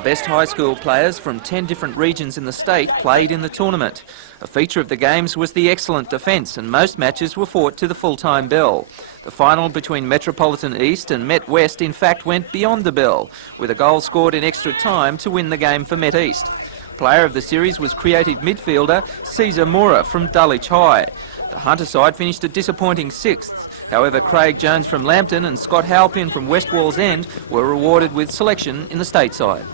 The best high school players from 10 different regions in the state played in the tournament. A feature of the games was the excellent defence, and most matches were fought to the full-time bell. The final between Metropolitan East and Met West in fact went beyond the bell, with a goal scored in extra time to win the game for Met East. Player of the series was creative midfielder Caesar Moura from Dulwich High. The Hunter side finished a disappointing 6th. However, Craig Jones from Lambton and Scott Halpin from West Wallsend were rewarded with selection in the state side.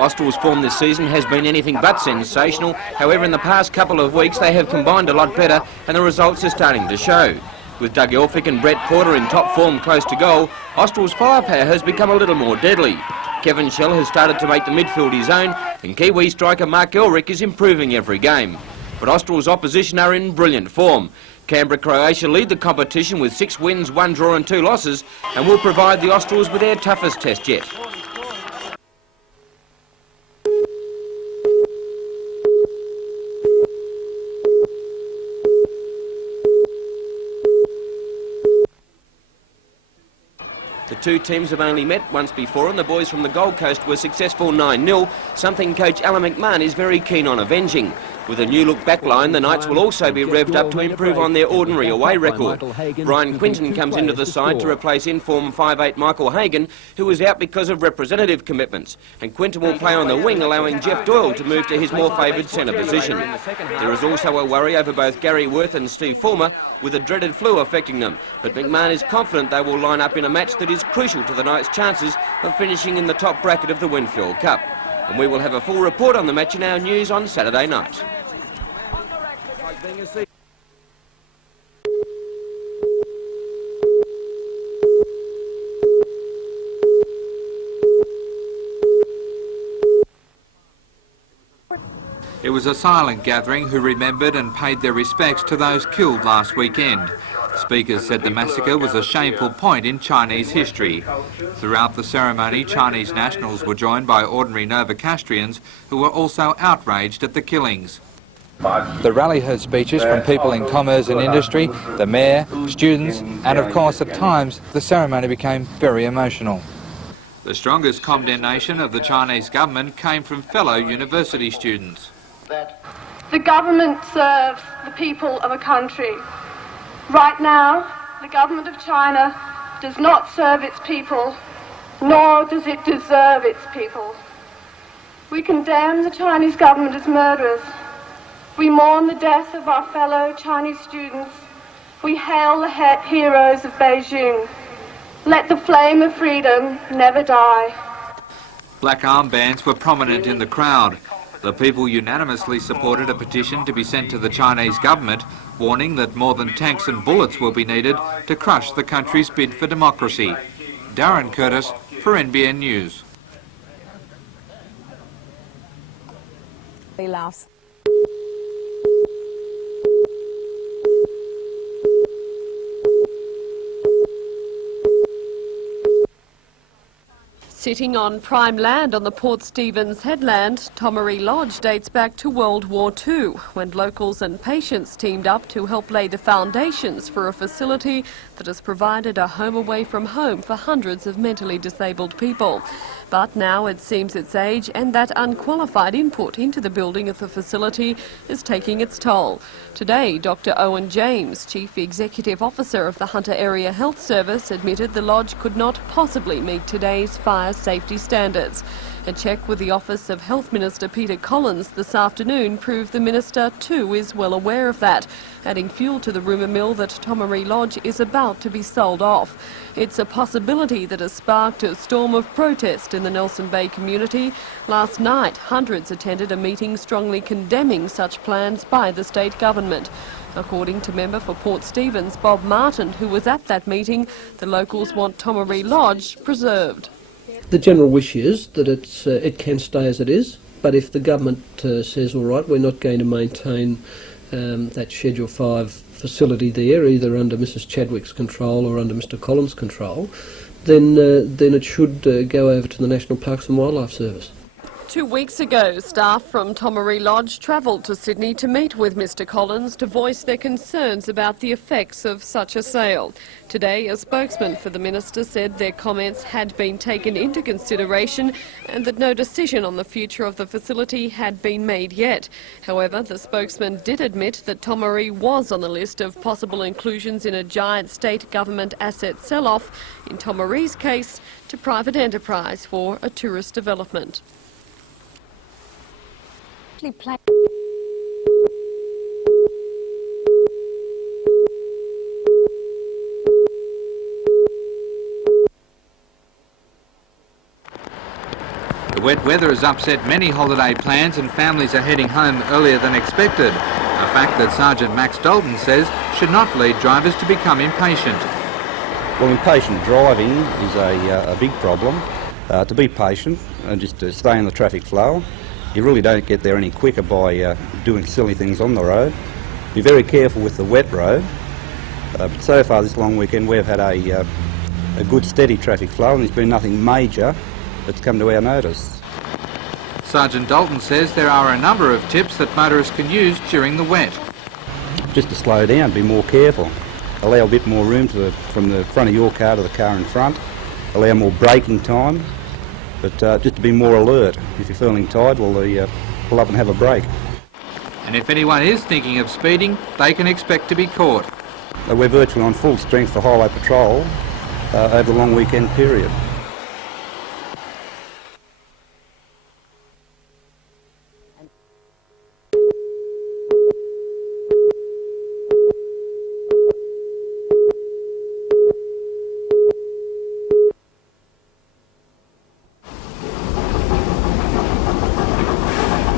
Austral's form this season has been anything but sensational. However, in the past couple of weeks they have combined a lot better and the results are starting to show. With Doug Elphick and Brett Porter in top form close to goal, Austral's firepower has become a little more deadly. Kevin Shell has started to make the midfield his own, and Kiwi striker Mark Elric is improving every game. But Austral's opposition are in brilliant form. Canberra Croatia lead the competition with 6 wins, 1 draw and 2 losses, and will provide the Australs with their toughest test yet. The two teams have only met once before, and the boys from the Gold Coast were successful 9-0, something coach Alan McMahon is very keen on avenging. With a new look backline, the Knights will also be revved up to improve on their ordinary away record. Brian Quinton comes into the side to replace in-form 5'8" Michael Hagan, who was out because of representative commitments. And Quinton will play on the wing, allowing Jeff Doyle to move to his more favoured centre position. There is also a worry over both Gary Worth and Steve Fulmer, with the dreaded flu affecting them. But McMahon is confident they will line up in a match that is crucial to the Knights' chances of finishing in the top bracket of the Winfield Cup. And we will have a full report on the match in our news on Saturday night. It was a silent gathering who remembered and paid their respects to those killed last weekend. Speakers said the massacre was a shameful point in Chinese history. Throughout the ceremony, Chinese nationals were joined by ordinary Novocastrians who were also outraged at the killings. The rally heard speeches from people in commerce and industry, the mayor, students, and of course at times the ceremony became very emotional. The strongest condemnation of the Chinese government came from fellow university students. The government serves the people of a country. Right now, the government of China does not serve its people, nor does it deserve its people. We condemn the Chinese government as murderers. We mourn the death of our fellow Chinese students. We hail the heroes of Beijing. Let the flame of freedom never die. Black armbands were prominent in the crowd. The people unanimously supported a petition to be sent to the Chinese government, warning that more than tanks and bullets will be needed to crush the country's bid for democracy. Darren Curtis for NBN News. He laughs. Sitting on prime land on the Port Stephens headland, Tomaree Lodge dates back to World War II, when locals and patients teamed up to help lay the foundations for a facility that has provided a home away from home for hundreds of mentally disabled people. But now it seems its age and that unqualified input into the building of the facility is taking its toll. Today, Dr. Owen James, Chief Executive Officer of the Hunter Area Health Service, admitted the lodge could not possibly meet today's fire safety standards. A check with the Office of Health Minister Peter Collins this afternoon proved the Minister too is well aware of that, adding fuel to the rumour mill that Tomaree Lodge is about to be sold off. It's a possibility that has sparked a storm of protest in the Nelson Bay community. Last night, hundreds attended a meeting strongly condemning such plans by the state government. According to member for Port Stephens, Bob Martin, who was at that meeting, the locals want Tomaree Lodge preserved. The general wish is that it can stay as it is, but if the government says, all right, we're not going to maintain that Schedule 5 facility there, either under Mrs Chadwick's control or under Mr Collins' control, then it should go over to the National Parks and Wildlife Service. 2 weeks ago, staff from Tomaree Lodge travelled to Sydney to meet with Mr Collins to voice their concerns about the effects of such a sale. Today, a spokesman for the minister said their comments had been taken into consideration and that no decision on the future of the facility had been made yet. However, the spokesman did admit that Tomaree was on the list of possible inclusions in a giant state government asset sell-off, in Tomaree's case, to private enterprise for a tourist development. The wet weather has upset many holiday plans and families are heading home earlier than expected, a fact that Sergeant Max Dalton says should not lead drivers to become impatient. Well, impatient driving is a big problem. To be patient and just to stay in the traffic flow. You really don't get there any quicker by doing silly things on the road. Be very careful with the wet road. But so far this long weekend we've had a good steady traffic flow and there's been nothing major that's come to our notice. Sergeant Dalton says there are a number of tips that motorists can use during the wet. Just to slow down, be more careful. Allow a bit more room from the front of your car to the car in front. Allow more braking time. But just to be more alert. If you're feeling tired, well, pull up and have a break. And if anyone is thinking of speeding, they can expect to be caught. We're virtually on full strength for highway patrol over the long weekend period.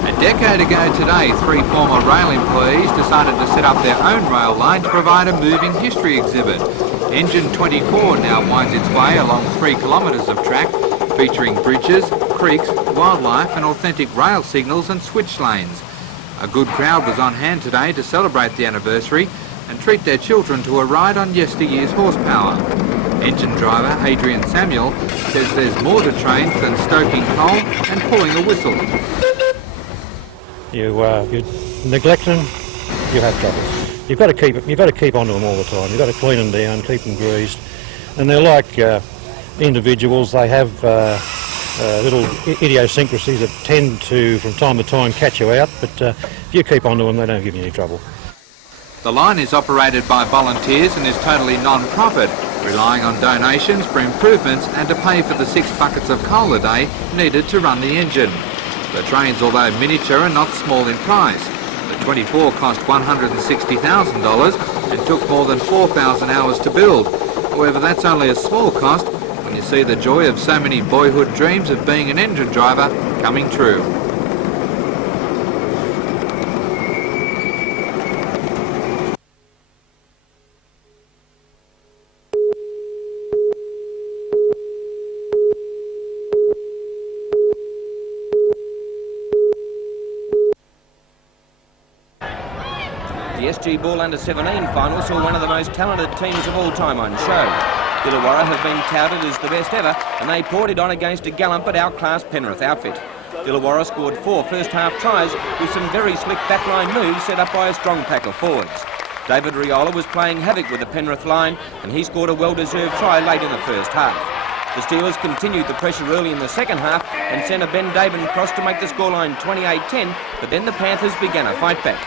A decade ago today, 3 former rail employees decided to set up their own rail line to provide a moving history exhibit. Engine 24 now winds its way along 3 kilometres of track, featuring bridges, creeks, wildlife and authentic rail signals and switch lanes. A good crowd was on hand today to celebrate the anniversary and treat their children to a ride on yesteryear's horsepower. Engine driver Adrian Samuel says there's more to trains than stoking coal and pulling a whistle. You neglect them, you have trouble. You've got to keep onto them all the time. You've got to clean them down, keep them greased, and they're like individuals. They have little idiosyncrasies that tend to, from time to time, catch you out. But if you keep onto them, they don't give you any trouble. The line is operated by volunteers and is totally non-profit, relying on donations for improvements and to pay for the 6 buckets of coal a day needed to run the engine. The trains, although miniature, are not small in price. The 24 cost $160,000 and took more than 4,000 hours to build. However, that's only a small cost when you see the joy of so many boyhood dreams of being an engine driver coming true. The SG Ball Under-17 final saw one of the most talented teams of all time on show. Illawarra have been touted as the best ever, and they poured it on against a gallant but outclassed Penrith outfit. Illawarra scored 4 first-half tries with some very slick backline moves set up by a strong pack of forwards. David Riola was playing havoc with the Penrith line, and he scored a well-deserved try late in the first half. The Steelers continued the pressure early in the second half and sent a Ben David cross to make the scoreline 28-10, but then the Panthers began a fight back.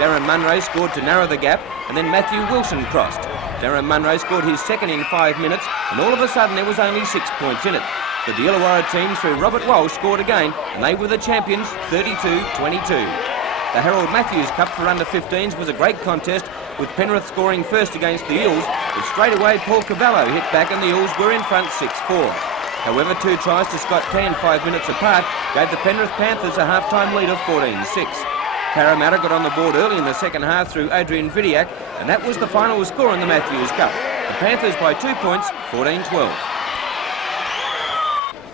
Darren Munro scored to narrow the gap, and then Matthew Wilson crossed. Darren Munro scored his second in 5 minutes, and all of a sudden there was only 6 points in it. But the Illawarra team through Robert Walsh scored again, and they were the champions, 32-22. The Harold Matthews Cup for under-15s was a great contest, with Penrith scoring first against the Eels, but straight away Paul Cavallo hit back and the Eels were in front 6-4. However, 2 tries to Scott Pan 5 minutes apart gave the Penrith Panthers a half-time lead of 14-6. Parramatta got on the board early in the second half through Adrian Vidiak, and that was the final score in the Matthews Cup. The Panthers by 2 points, 14-12.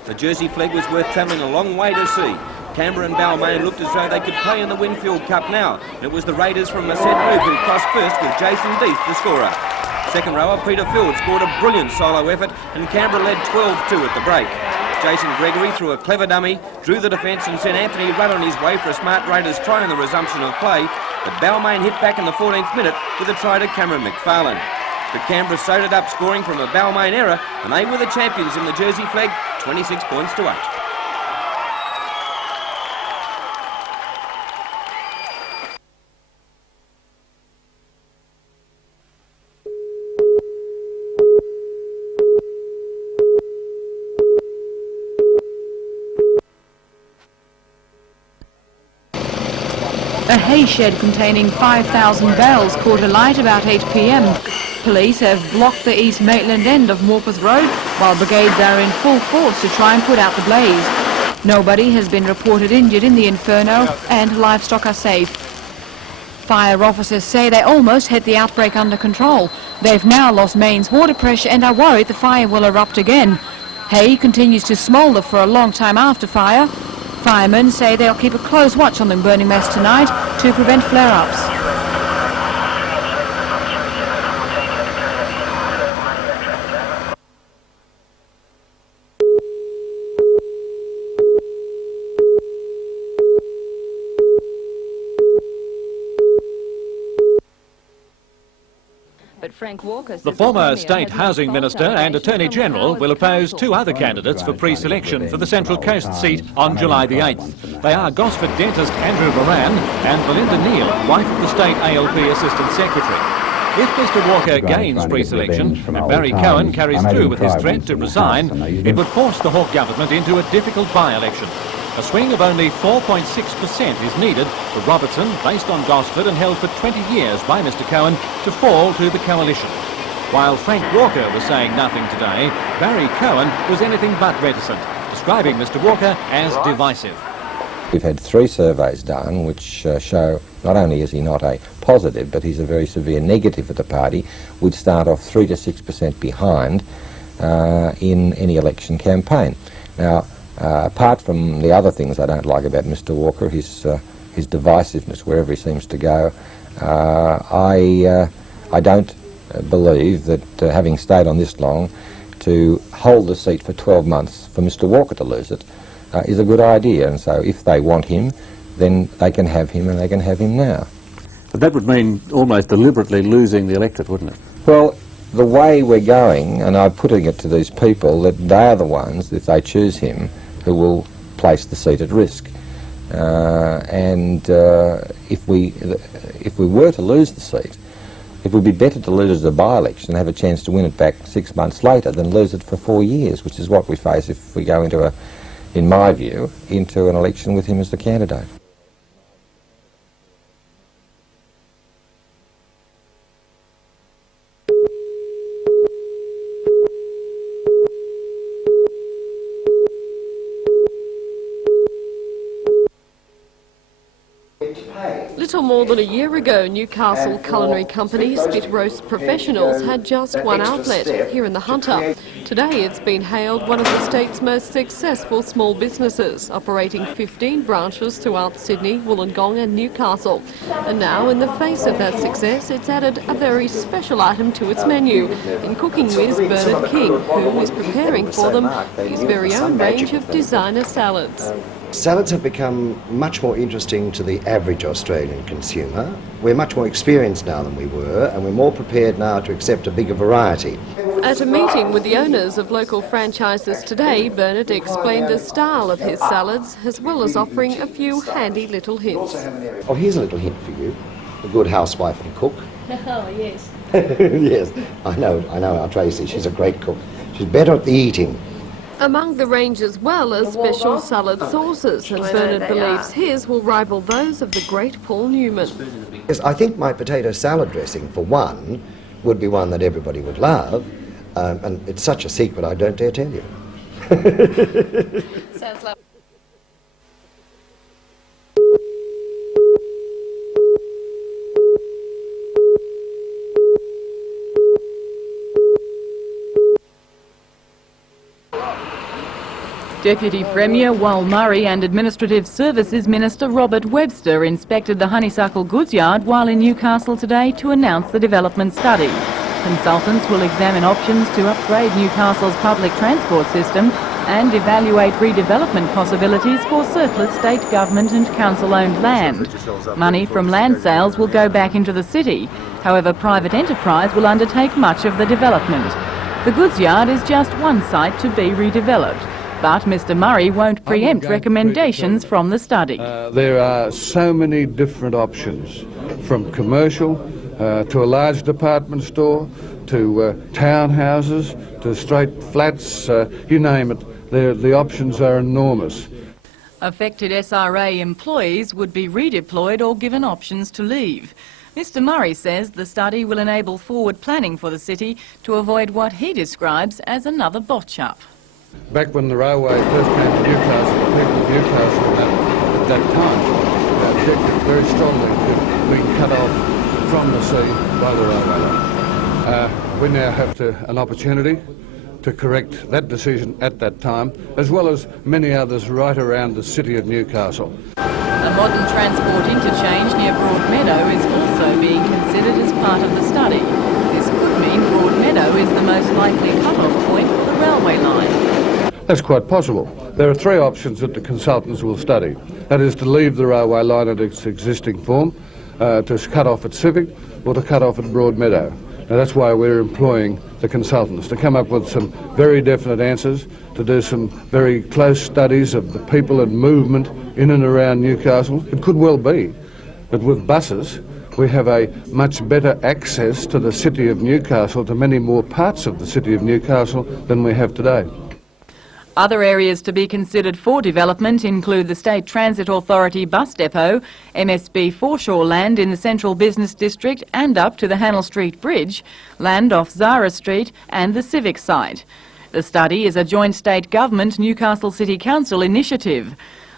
The Jersey flag was worth travelling a long way to see. Canberra and Balmain looked as though they could play in the Winfield Cup now, and it was the Raiders from Merced Move who crossed first with Jason Deeth the scorer. Second rower Peter Field scored a brilliant solo effort and Canberra led 12-2 at the break. Jason Gregory threw a clever dummy, drew the defence and sent Anthony Rudd on his way for a smart Raiders try on the resumption of play, but Balmain hit back in the 14th minute with a try to Cameron McFarlane. But Canberra sewed it up, scoring from a Balmain error, and they were the champions in the Jersey flag, 26 points to 8. A hay shed containing 5,000 bales caught alight about 8 p.m. Police have blocked the East Maitland end of Morpeth Road, while brigades are in full force to try and put out the blaze. Nobody has been reported injured in the inferno, and livestock are safe. Fire officers say they almost had the outbreak under control. They've now lost mains water pressure and are worried the fire will erupt again. Hay continues to smoulder for a long time after fire. Firemen say they'll keep a close watch on the burning mess tonight to prevent flare-ups. The former State Housing Minister and Attorney General will oppose two other candidates for pre-selection for the Central Coast seat on July the 8th. They are Gosford dentist Andrew Moran and Belinda Neal, wife of the State ALP Assistant Secretary. If Mr Walker gains pre-selection and Barry Cohen carries through with his threat to resign, it would force the Hawke government into a difficult by-election. A swing of only 4.6% is needed for Robertson, based on Gosford and held for 20 years by Mr Cohen, to fall to the coalition. While Frank Walker was saying nothing today, Barry Cohen was anything but reticent, describing Mr Walker as divisive. We've had 3 surveys done which show not only is he not a positive, but he's a very severe negative for the party. We'd start off 3 to 6% behind in any election campaign. Now, apart from the other things I don't like about Mr Walker, his divisiveness wherever he seems to go, I don't believe that having stayed on this long, to hold the seat for 12 months for Mr Walker to lose it is a good idea. And so if they want him, then they can have him, and they can have him now. But that would mean almost deliberately losing the electorate, wouldn't it? Well, the way we're going, and I'm putting it to these people, that they are the ones, if they choose him, who will place the seat at risk. If we were to lose the seat, it would be better to lose it as a by-election and have a chance to win it back 6 months later than lose it for 4 years, which is what we face if we go into in my view, into an election with him as the candidate. Little more than a year ago, Newcastle culinary company Spit Roast Professionals had just one outlet here in the Hunter. Today it's been hailed one of the state's most successful small businesses, operating 15 branches throughout Sydney, Wollongong and Newcastle. And now, in the face of that success, it's added a very special item to its menu, in cooking with Bernard King, who is preparing for them his very own range of designer salads. Salads have become much more interesting to the average Australian consumer. We're much more experienced now than we were, and we're more prepared now to accept a bigger variety. At a meeting with the owners of local franchises today, Bernard explained the style of his salads, as well as offering a few handy little hints. Oh, here's a little hint for you. A good housewife and cook. Oh, yes. Yes, I know our Tracy, she's a great cook. She's better at the eating. Among the range as well as special salad sauces, and Bernard believes his will rival those of the great Paul Newman. Yes, I think my potato salad dressing, for one, would be one that everybody would love, and it's such a secret I don't dare tell you. Sounds like Deputy Premier Wal Murray and Administrative Services Minister Robert Webster inspected the honeysuckle goods yard while in Newcastle today to announce the development study. Consultants will examine options to upgrade Newcastle's public transport system and evaluate redevelopment possibilities for surplus state government and council-owned land. Money from land sales will go back into the city. However, private enterprise will undertake much of the development. The goods yard is just one site to be redeveloped, but Mr Murray won't preempt recommendations from the study. There are so many different options, from commercial to a large department store, to townhouses, to straight flats, you name it. The options are enormous. Affected SRA employees would be redeployed or given options to leave. Mr Murray says the study will enable forward planning for the city to avoid what he describes as another botch-up. Back when the railway first came to Newcastle, the people of Newcastle at that time objected very strongly to being cut off from the sea by the railway line. We now have an opportunity to correct that decision at that time, as well as many others right around the city of Newcastle. A modern transport interchange near Broadmeadow is also being considered as part of the study. This could mean Broadmeadow is the most likely cut-off point for the railway line. That's quite possible. There are three options that the consultants will study. That is to leave the railway line at its existing form, to cut off at Civic, or to cut off at Broadmeadow. Now that's why we're employing the consultants, to come up with some very definite answers, to do some very close studies of the people and movement in and around Newcastle. It could well be that with buses we have a much better access to the city of Newcastle, to many more parts of the city of Newcastle than we have today. Other areas to be considered for development include the State Transit Authority bus depot, MSB foreshore land in the Central Business District and up to the Hannell Street Bridge, land off Zara Street and the Civic site. The study is a joint state government Newcastle City Council initiative.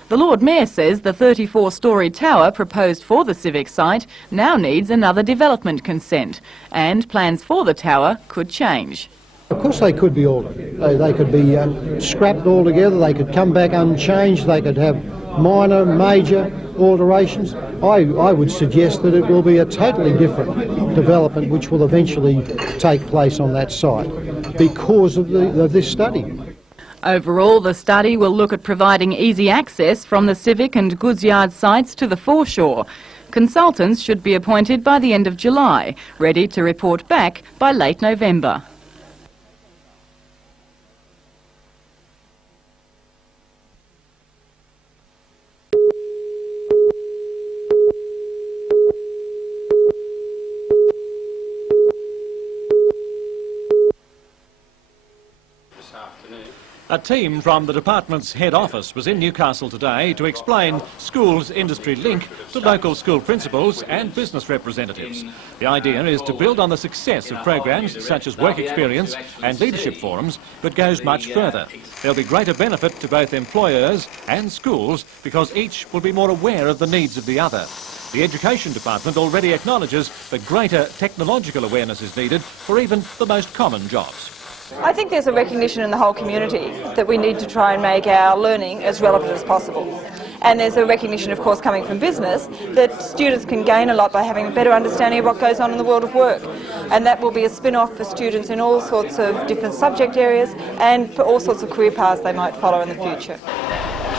The Lord Mayor says the 34-storey tower proposed for the Civic site now needs another development consent, and plans for the tower could change. Of course they could be altered. They could be scrapped altogether, they could come back unchanged, they could have minor, major alterations. I would suggest that it will be a totally different development which will eventually take place on that site because of this study. Overall, the study will look at providing easy access from the Civic and goods yard sites to the foreshore. Consultants should be appointed by the end of July, ready to report back by late November. A team from the department's head office was in Newcastle today to explain schools' industry link to local school principals and business representatives. The idea is to build on the success of programs such as work experience and leadership forums, but goes much further. There'll be greater benefit to both employers and schools because each will be more aware of the needs of the other. The Education Department already acknowledges that greater technological awareness is needed for even the most common jobs. I think there's a recognition in the whole community that we need to try and make our learning as relevant as possible. And there's a recognition, of course, coming from business that students can gain a lot by having a better understanding of what goes on in the world of work. And that will be a spin-off for students in all sorts of different subject areas and for all sorts of career paths they might follow in the future.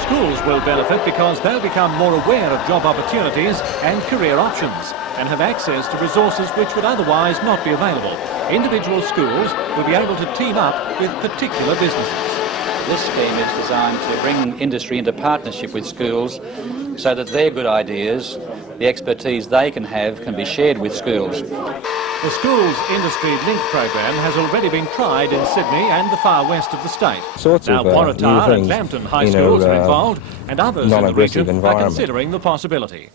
Schools will benefit because they'll become more aware of job opportunities and career options and have access to resources which would otherwise not be available. Individual schools will be able to team up with particular businesses. This scheme is designed to bring industry into partnership with schools so that their good ideas, the expertise they can have, can be shared with schools. The Schools Industry Link program has already been tried in Sydney and the far west of the state. Now Waratah and Lambton High Schools are involved, and others in the region are considering the possibility.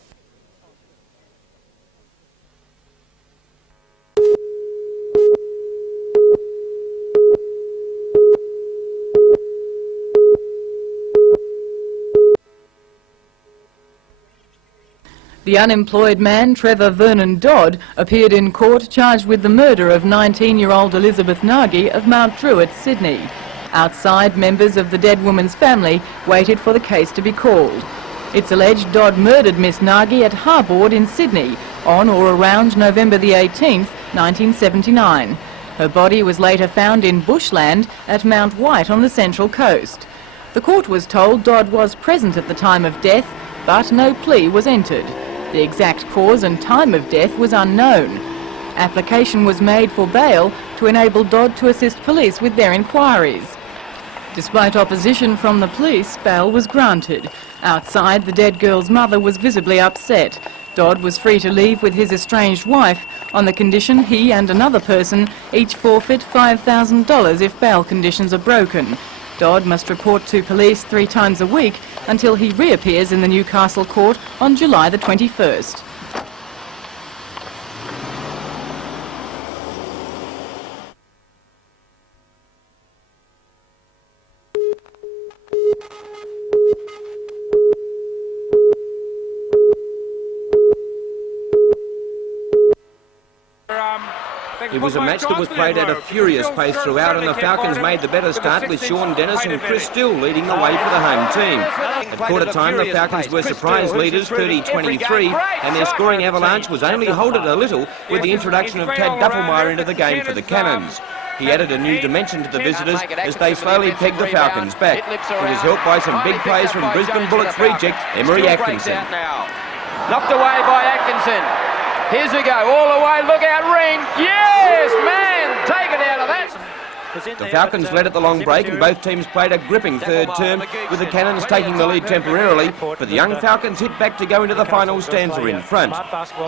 The unemployed man, Trevor Vernon Dodd, appeared in court charged with the murder of 19-year-old Elizabeth Nagy of Mount Druitt, Sydney. Outside, members of the dead woman's family waited for the case to be called. It's alleged Dodd murdered Miss Nagy at Harbord in Sydney on or around November the 18th, 1979. Her body was later found in bushland at Mount White on the Central Coast. The court was told Dodd was present at the time of death, but no plea was entered. The exact cause and time of death was unknown. Application was made for bail to enable Dodd to assist police with their inquiries. Despite opposition from the police, bail was granted. Outside, the dead girl's mother was visibly upset. Dodd was free to leave with his estranged wife on the condition he and another person each forfeit $5,000 if bail conditions are broken. Dodd must report to police 3 times a week until he reappears in the Newcastle court on July the 21st. It was a match that was played at a furious pace throughout, and the Falcons made the better start with Sean Dennis and Chris Still leading the way for the home team. At quarter time, the Falcons were surprise leaders 30-23, and their scoring avalanche was only halted a little with the introduction of Tad Duffelmeyer into the game for the Cannons. He added a new dimension to the visitors as they slowly pegged the Falcons back. He was helped by some big plays from Brisbane Bullets reject Emery Atkinson. Knocked away by Atkinson. Here's we go, all the way, look out, Ring. Yes, man, take it out of that. The Falcons led at the long break, and both teams played a gripping third term, with the Cannons taking the lead temporarily, but the young Falcons hit back to go into the final stanza in front.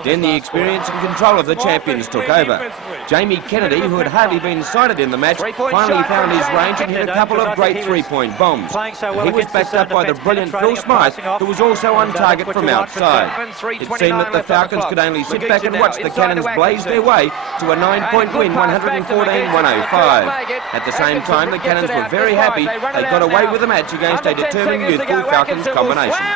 Then the experience and control of the champions took over. Jamie Kennedy, who had hardly been sighted in the match, finally found his range and hit a couple of great three-point bombs. And he was backed up by the brilliant Phil Smythe, who was also on target from outside. It seemed that the Falcons could only sit back and watch the Cannons blaze their way to a 9-point win, 114-105. At the same time, the Cannons were very happy they got away with the match against a determined youthful Falcons combination.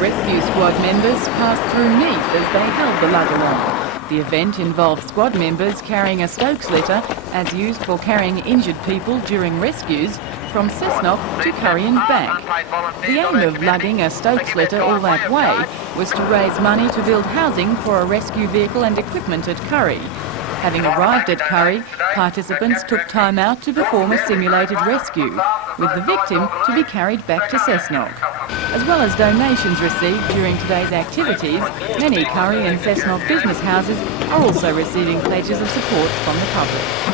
Rescue squad members passed through Neath as they held the lug along. The event involved squad members carrying a Stokes litter as used for carrying injured people during rescues from Cessnock to Curry and back. The aim of lugging a Stokes litter all that way was to raise money to build housing for a rescue vehicle and equipment at Curry. Having arrived at Curry, participants took time out to perform a simulated rescue, with the victim to be carried back to Cessnock. As well as donations received during today's activities, many Curry and Cessnock business houses are also receiving pledges of support from the public.